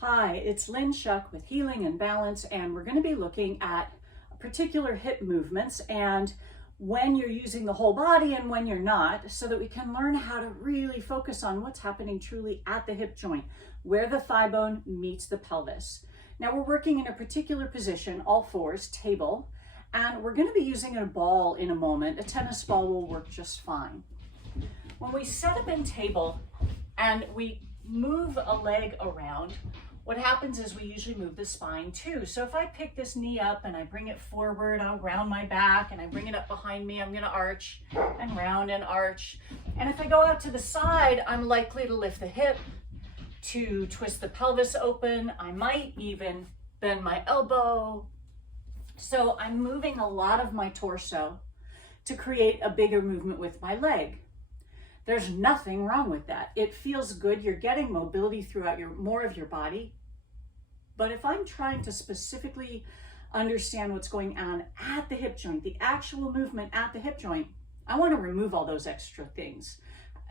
Hi, it's Lynn Shuck with Healing and Balance, and we're going to be looking at particular hip movements and when you're using the whole body and when you're not, so that we can learn how to really focus on what's happening truly at the hip joint, where the thigh bone meets the pelvis. Now we're working in a particular position, all fours, table, and we're going to be using a ball in a moment. A tennis ball will work just fine. When we set up in table and we move a leg around, what happens is we usually move the spine too. So if I pick this knee up and I bring it forward, I'll round my back, and I bring it up behind me, I'm gonna arch and round and arch. And if I go out to the side, I'm likely to lift the hip, to twist the pelvis open. I might even bend my elbow. So I'm moving a lot of my torso to create a bigger movement with my leg. There's nothing wrong with that. It feels good. You're getting mobility throughout more of your body. But if I'm trying to specifically understand what's going on at the hip joint, the actual movement at the hip joint, I want to remove all those extra things.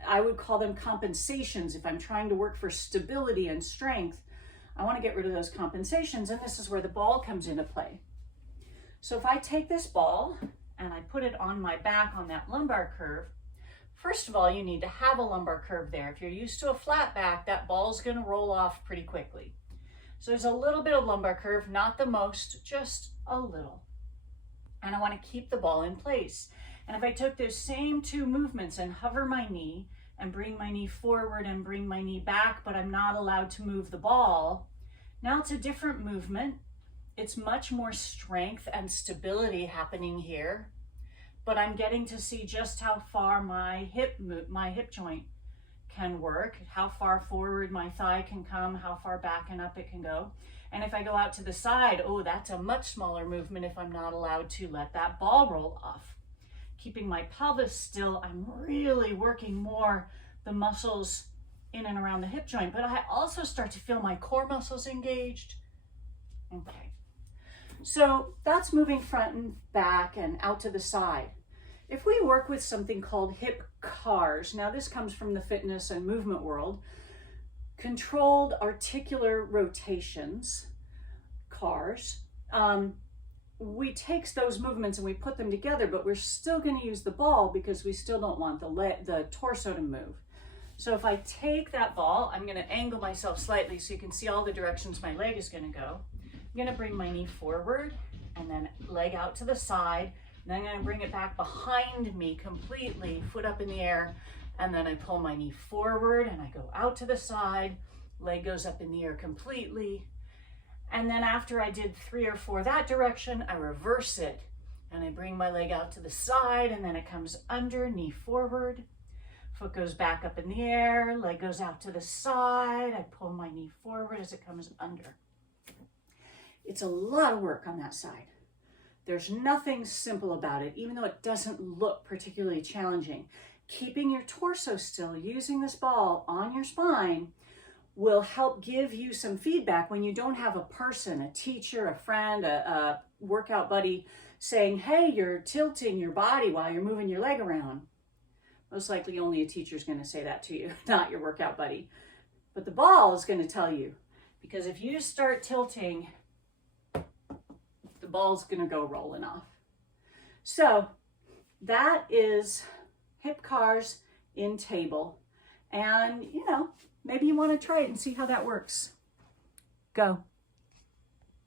I would call them compensations. If I'm trying to work for stability and strength, I want to get rid of those compensations, and this is where the ball comes into play. So if I take this ball and I put it on my back on that lumbar curve, first of all, you need to have a lumbar curve there. If you're used to a flat back, that ball's going to roll off pretty quickly. So there's a little bit of lumbar curve, not the most, just a little. And I want to keep the ball in place. And if I took those same two movements and hover my knee and bring my knee forward and bring my knee back, but I'm not allowed to move the ball, now it's a different movement. It's much more strength and stability happening here, but I'm getting to see just how far my hip joint can work, how far forward my thigh can come, how far back and up it can go. And if I go out to the side, oh, that's a much smaller movement if I'm not allowed to let that ball roll off. Keeping my pelvis still, I'm really working more the muscles in and around the hip joint, but I also start to feel my core muscles engaged. Okay, so that's moving front and back and out to the side. If we work with something called hip CARs, now this comes from the fitness and movement world, controlled articular rotations, CARs, we take those movements and we put them together, but we're still going to use the ball because we still don't want the torso to move. So if I take that ball, I'm going to angle myself slightly so you can see all the directions my leg is going to go. I'm going to bring my knee forward and then leg out to the side. Then I'm going to bring it back behind me completely, foot up in the air, and then I pull my knee forward and I go out to the side, leg goes up in the air completely. And then after I did 3 or 4 that direction, I reverse it and I bring my leg out to the side, and then it comes under, knee forward, foot goes back up in the air, leg goes out to the side, I pull my knee forward as it comes under. It's a lot of work on that side. There's nothing simple about it, even though it doesn't look particularly challenging. Keeping your torso still, using this ball on your spine, will help give you some feedback when you don't have a person, a teacher, a friend, a workout buddy saying, hey, you're tilting your body while you're moving your leg around. Most likely only a teacher is going to say that to you, not your workout buddy. But the ball is going to tell you, because if you start tilting, the ball's going to go rolling off. So that is hip CARs in table. And, maybe you want to try it and see how that works. Go.